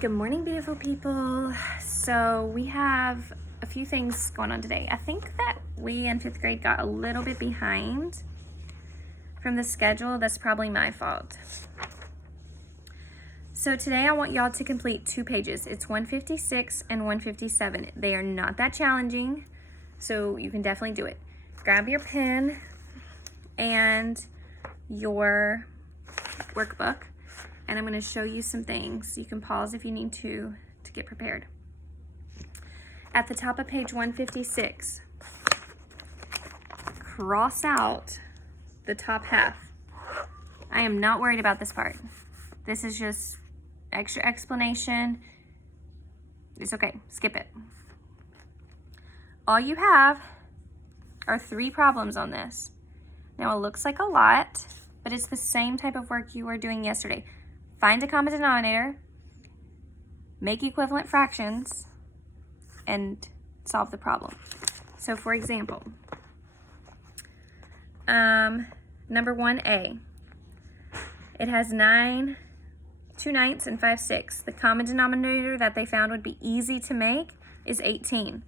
Good morning, beautiful people. So we have a few things going on today. I think that we in 5th grade got a little bit behind from the schedule. That's probably my fault. So today I want y'all to complete 2 pages. It's 156 and 157. They are not that challenging, so you can definitely do it. Grab your pen and your workbook, and I'm going to show you some things. You can pause if you need to get prepared. At the top of page 156, cross out the top half. I am not worried about this part. This is just extra explanation. It's okay, skip it. All you have are 3 problems on this. Now it looks like a lot, but it's the same type of work you were doing yesterday. Find a common denominator, make equivalent fractions, and solve the problem. So for example, number 1A, it has 9 2/9 and 5/6. The common denominator that they found would be easy to make is 18.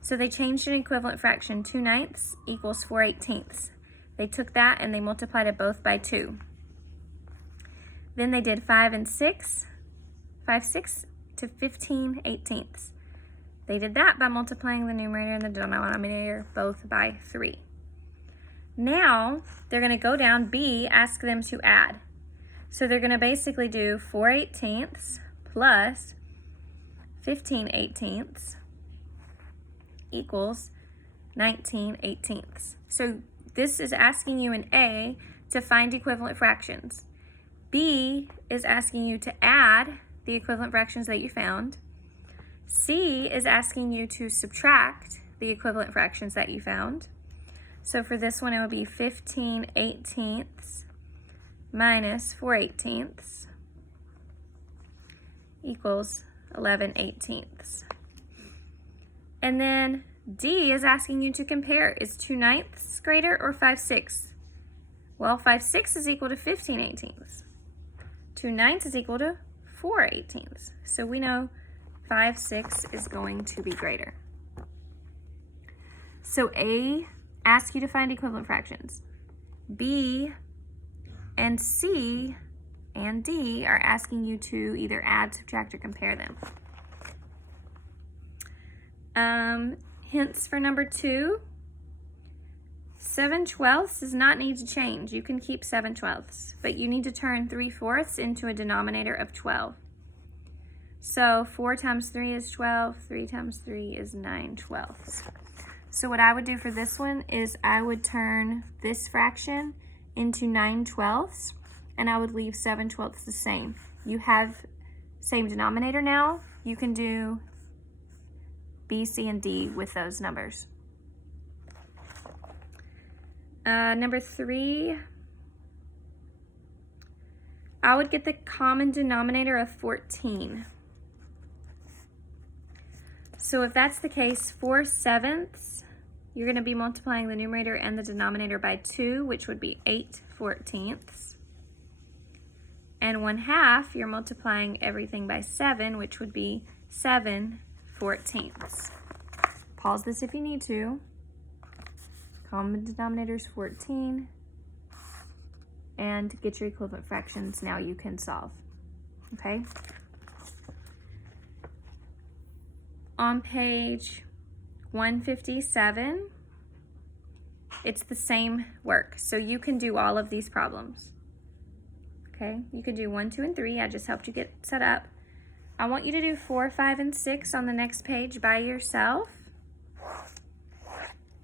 So they changed an equivalent fraction. 2/9 equals 4/18. They took that and they multiplied it both by 2. Then they did 5 and 6, 5/6 to 15/18. They did that by multiplying the numerator and the denominator both by 3. Now they're going to go down. B, ask them to add. So they're going to basically do 4/18 plus 15/18 equals 19/18. So this is asking you in A to find equivalent fractions. B is asking you to add the equivalent fractions that you found. C is asking you to subtract the equivalent fractions that you found. So for this one, it would be 15/18 minus 4/18 equals 11/18. And then D is asking you to compare. Is 2/9 greater or 5/6? Well, 5/6 is equal to 15/18. 2/9 is equal to 4/18. So we know 5/6 is going to be greater. So A asks you to find equivalent fractions. B and C and D are asking you to either add, subtract, or compare them. Hints for number 2. 7/12 does not need to change. You can keep 7/12, but you need to turn 3/4 into a denominator of 12. So 4 times 3 is 12, 3 times 3 is 9/12. So what I would do for this one is I would turn this fraction into 9/12, and I would leave 7/12 the same. You have same denominator now. You can do B, C, and D with those numbers. Number 3, I would get the common denominator of 14. So if that's the case, 4/7, you're going to be multiplying the numerator and the denominator by 2, which would be 8/14. And 1/2, you're multiplying everything by 7, which would be 7/14. Pause this if you need to. Common denominator is 14. And get your equivalent fractions. Now you can solve. Okay? On page 157, it's the same work. So you can do all of these problems. Okay? You can do 1, 2, and 3. I just helped you get set up. I want you to do 4, 5, and 6 on the next page by yourself.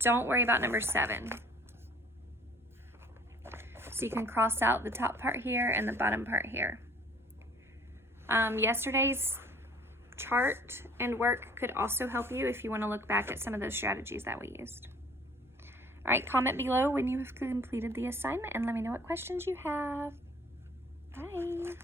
Don't worry about number 7. So you can cross out the top part here and the bottom part here. Yesterday's chart and work could also help you if you want to look back at some of those strategies that we used. All right, comment below when you have completed the assignment and let me know what questions you have. Bye.